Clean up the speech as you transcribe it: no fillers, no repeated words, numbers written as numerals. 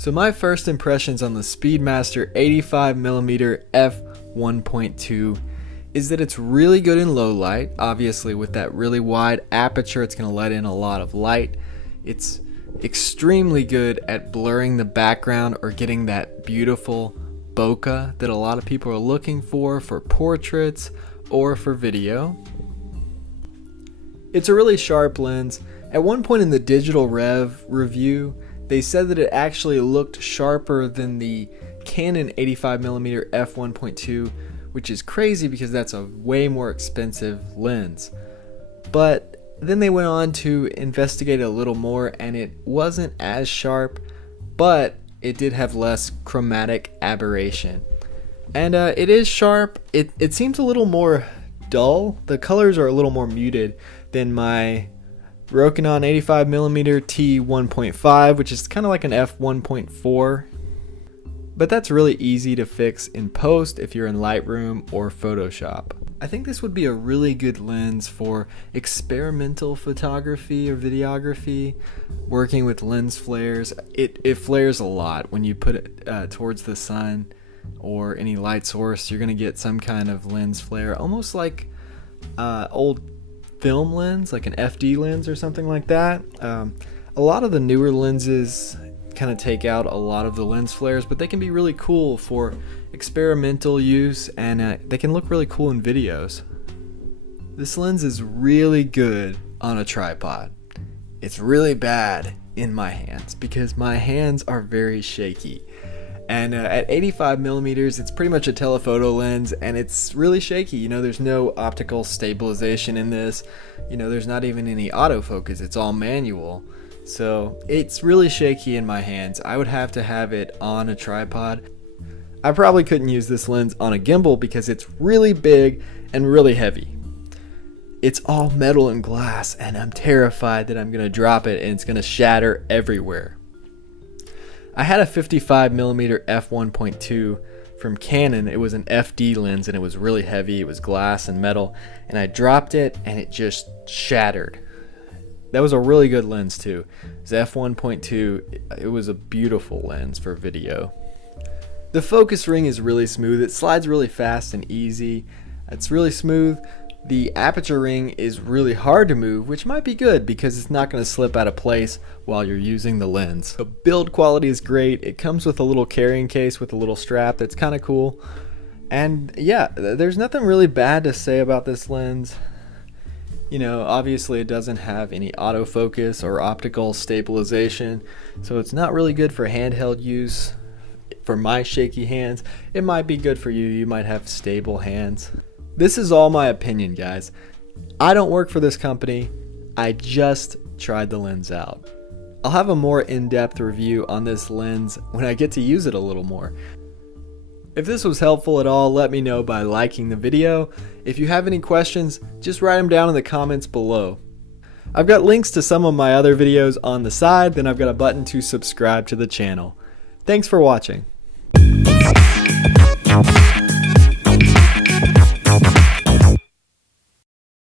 So my first impressions on the Speedmaster 85mm f1.2 is that it's really good in low light. Obviously with that really wide aperture, it's going to let in a lot of light. It's extremely good at blurring the background or getting that beautiful bokeh that a lot of people are looking for portraits or for video. It's a really sharp lens. At one point in the Digital Rev review, they said that it actually looked sharper than the Canon 85mm f1.2, which is crazy because that's a way more expensive lens. But then they went on to investigate a little more and it wasn't as sharp, but it did have less chromatic aberration. And it is sharp. It seems a little more dull. The colors are a little more muted than my Rokinon 85mm T1.5, which is kind of like an f1.4. But that's really easy to fix in post if you're in Lightroom or Photoshop. I think this would be a really good lens for experimental photography or videography, working with lens flares. It flares a lot when you put it towards the sun or any light source. You're going to get some kind of lens flare, almost like old film lens, like an FD lens or something like that. A lot of the newer lenses kind of take out a lot of the lens flares, but they can be really cool for experimental use, and they can look really cool in videos. This lens is really good on a tripod. It's really bad in my hands because my hands are very shaky. And at 85mm, it's pretty much a telephoto lens, and it's really shaky. You know, there's no optical stabilization in this. You know, there's not even any autofocus. It's all manual. So it's really shaky in my hands. I would have to have it on a tripod. I probably couldn't use this lens on a gimbal because it's really big and really heavy. It's all metal and glass, and I'm terrified that I'm going to drop it and it's going to shatter everywhere. I had a 55mm f1.2 from Canon. It was an FD lens and it was really heavy. It was glass and metal, and I dropped it and it just shattered. That was a really good lens too. It was f1.2. It was a beautiful lens for video. The focus ring is really smooth. It slides really fast and easy. It's really smooth. The aperture ring is really hard to move, which might be good because it's not going to slip out of place while you're using the lens. The build quality is great. It comes with a little carrying case with a little strap that's kind of cool. And yeah, there's nothing really bad to say about this lens. You know, obviously it doesn't have any autofocus or optical stabilization, so it's not really good for handheld use. For my shaky hands, it might be good for you. You might have stable hands. This is all my opinion, guys. I don't work for this company. I just tried the lens out. I'll have a more in-depth review on this lens when I get to use it a little more. If this was helpful at all, let me know by liking the video. If you have any questions, just write them down in the comments below. I've got links to some of my other videos on the side, then I've got a button to subscribe to the channel. Thanks for watching.